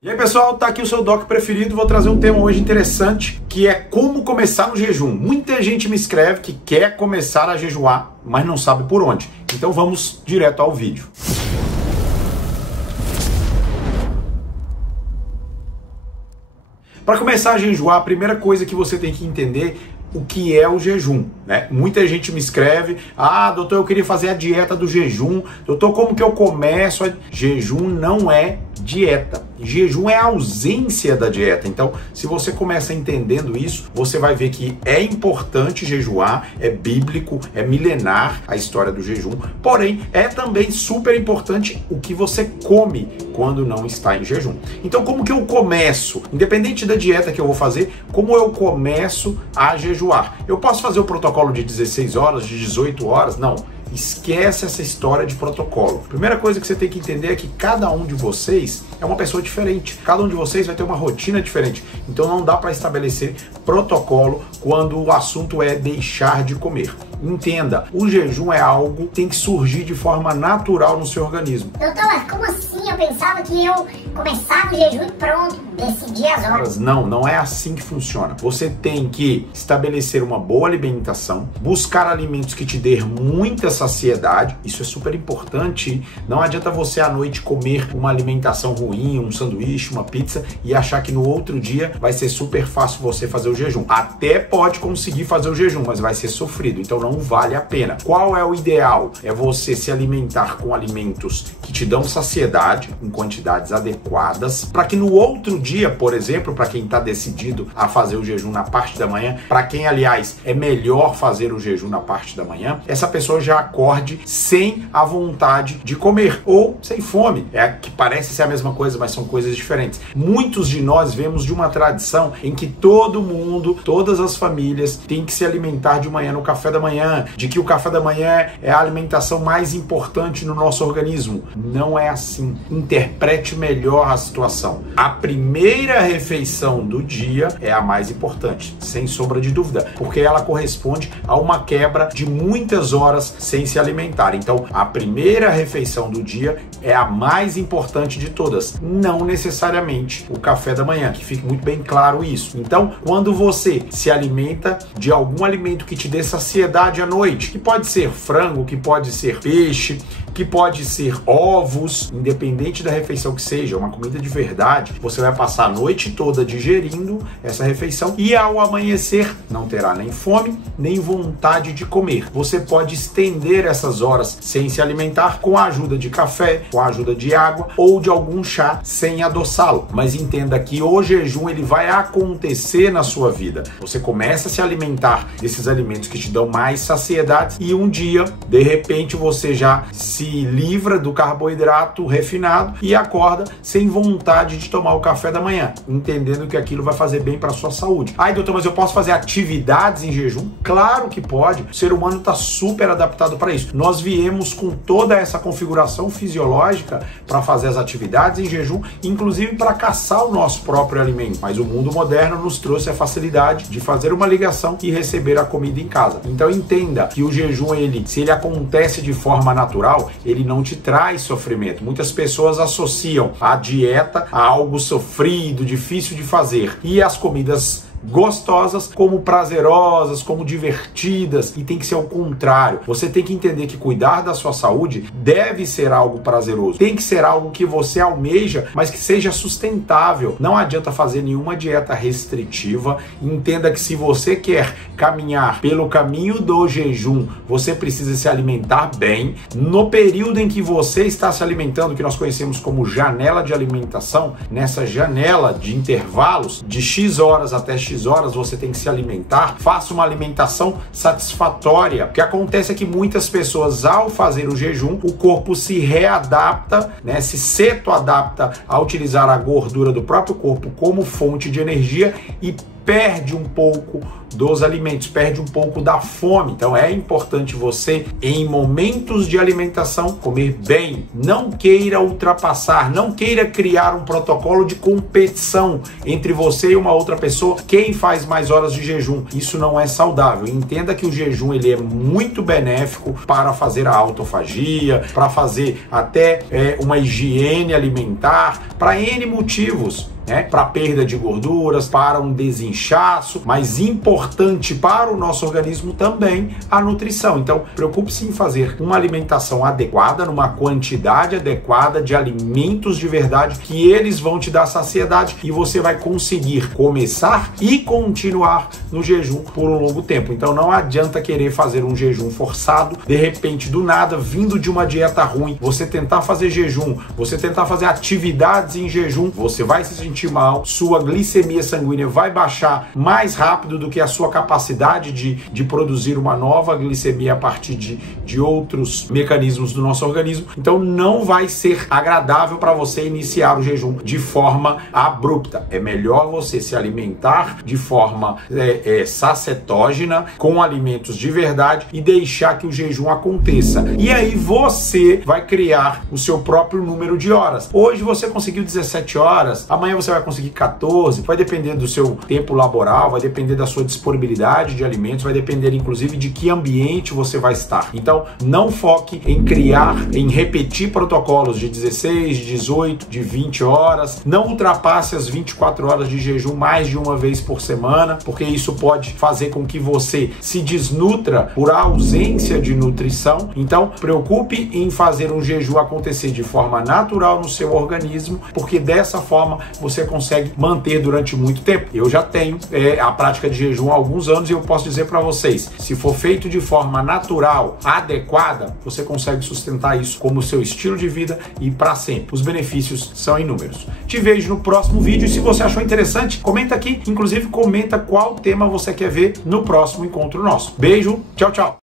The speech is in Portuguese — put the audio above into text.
E aí pessoal, tá aqui o seu doc preferido. Vou trazer um tema hoje interessante, que é como começar no jejum. Muita gente me escreve que quer começar a jejuar, mas não sabe por onde. Então vamos direto ao vídeo. Para começar a jejuar, a primeira coisa que você tem que entender o que é o jejum, né? Muita gente me escreve: ah, doutor, eu queria fazer a dieta do jejum. Doutor, como que eu começo? Jejum não é dieta. Jejum é a ausência da dieta. Então, se você começa entendendo isso, você vai ver que é importante jejuar, é bíblico, é milenar a história do jejum. Porém, é também super importante o que você come quando não está em jejum. Então, como que eu começo? Independente da dieta que eu vou fazer, como eu começo a jejuar? Eu posso fazer o protocolo de 16 horas, de 18 horas? Não. Esquece essa história de protocolo. Primeira coisa que você tem que entender é que cada um de vocês é uma pessoa diferente. Cada um de vocês vai ter uma rotina diferente. Então não dá para estabelecer protocolo quando o assunto é deixar de comer. Entenda, o jejum é algo que tem que surgir de forma natural no seu organismo. Doutor, mas como assim? Eu pensava que eu começava o jejum e pronto, decidia as horas. Não é assim que funciona. Você tem que estabelecer uma boa alimentação, buscar alimentos que te dêem muita saciedade. Isso é super importante. Não adianta você à noite comer uma alimentação ruim, um sanduíche, uma pizza e achar que no outro dia vai ser super fácil você fazer o jejum. Até pode conseguir fazer o jejum, mas vai ser sofrido. Então não vale a pena. Qual é o ideal? É você se alimentar com alimentos que te dão saciedade em quantidades adequadas, para que no outro dia, por exemplo, para quem está decidido a fazer o jejum na parte da manhã, para quem, aliás, é melhor fazer o jejum na parte da manhã, essa pessoa já acorde sem a vontade de comer ou sem fome. É que parece ser a mesma coisa, mas são coisas diferentes. Muitos de nós vemos de uma tradição em que todo mundo, todas as famílias têm que se alimentar de manhã no café da manhã, de que o café da manhã é a alimentação mais importante no nosso organismo. Não é assim. Interprete melhor a situação. A primeira refeição do dia é a mais importante, sem sombra de dúvida, porque ela corresponde a uma quebra de muitas horas sem se alimentar. Então, a primeira refeição do dia é a mais importante de todas, não necessariamente o café da manhã, que fique muito bem claro isso. Então, quando você se alimenta de algum alimento que te dê saciedade à noite, que pode ser frango, que pode ser peixe, que pode ser ovos, independente da refeição que seja, uma comida de verdade, você vai passar a noite toda digerindo essa refeição e ao amanhecer não terá nem fome, nem vontade de comer. Você pode estender essas horas sem se alimentar com a ajuda de café, com a ajuda de água ou de algum chá sem adoçá-lo. Mas entenda que o jejum ele vai acontecer na sua vida. Você começa a se alimentar desses alimentos que te dão mais saciedade e um dia, de repente, você já se livra do carboidrato refinado e acorda sem vontade de tomar o café da manhã, entendendo que aquilo vai fazer bem para a sua saúde. Ai, doutor, mas eu posso fazer atividades em jejum? Claro que pode. O ser humano está super adaptado para isso. Nós viemos com toda essa configuração fisiológica para fazer as atividades em jejum, inclusive para caçar o nosso próprio alimento. Mas o mundo moderno nos trouxe a facilidade de fazer uma ligação e receber a comida em casa. Então entenda que o jejum, se ele acontece de forma natural, ele não te traz sofrimento. Muitas pessoas associam a dieta a algo sofrido, difícil de fazer, e as comidas gostosas como prazerosas, como divertidas, e tem que ser o contrário. Você tem que entender que cuidar da sua saúde deve ser algo prazeroso, tem que ser algo que você almeja, mas que seja sustentável. Não adianta fazer nenhuma dieta restritiva. Entenda que se você quer caminhar pelo caminho do jejum, você precisa se alimentar bem. No período em que você está se alimentando, que nós conhecemos como janela de alimentação, nessa janela de intervalos de X horas até X horas você tem que se alimentar, faça uma alimentação satisfatória. O que acontece é que muitas pessoas, ao fazer o jejum, o corpo se readapta, né, se cetoadapta a utilizar a gordura do próprio corpo como fonte de energia e perde um pouco dos alimentos, perde um pouco da fome. Então é importante você, em momentos de alimentação, comer bem. Não queira ultrapassar, não queira criar um protocolo de competição entre você e uma outra pessoa, quem faz mais horas de jejum. Isso não é saudável. Entenda que o jejum ele é muito benéfico para fazer a autofagia, para fazer até uma higiene alimentar, para N motivos. Para perda de gorduras, para um desinchaço, mas importante para o nosso organismo também a nutrição. Então, preocupe-se em fazer uma alimentação adequada, numa quantidade adequada de alimentos de verdade, que eles vão te dar saciedade e você vai conseguir começar e continuar no jejum por um longo tempo. Então, não adianta querer fazer um jejum forçado, de repente, do nada, vindo de uma dieta ruim, você tentar fazer jejum, você tentar fazer atividades em jejum, você vai se sentir mal, sua glicemia sanguínea vai baixar mais rápido do que a sua capacidade de produzir uma nova glicemia a partir de outros mecanismos do nosso organismo. Então não vai ser agradável para você iniciar o jejum de forma abrupta. É melhor você se alimentar de forma sacetógena, com alimentos de verdade, e deixar que o jejum aconteça. E aí você vai criar o seu próprio número de horas. Hoje você conseguiu 17 horas, amanhã você vai conseguir 14, vai depender do seu tempo laboral, vai depender da sua disponibilidade de alimentos, vai depender inclusive de que ambiente você vai estar. Então não foque em criar, em repetir protocolos de 16, de 18, de 20 horas, não ultrapasse as 24 horas de jejum mais de uma vez por semana, porque isso pode fazer com que você se desnutra por ausência de nutrição. Então preocupe em fazer um jejum acontecer de forma natural no seu organismo, porque dessa forma você consegue manter durante muito tempo. Eu já tenho a prática de jejum há alguns anos e eu posso dizer para vocês, se for feito de forma natural, adequada, você consegue sustentar isso como seu estilo de vida e para sempre. Os benefícios são inúmeros. Te vejo no próximo vídeo e se você achou interessante, comenta aqui, inclusive comenta qual tema você quer ver no próximo encontro nosso. Beijo, tchau, tchau!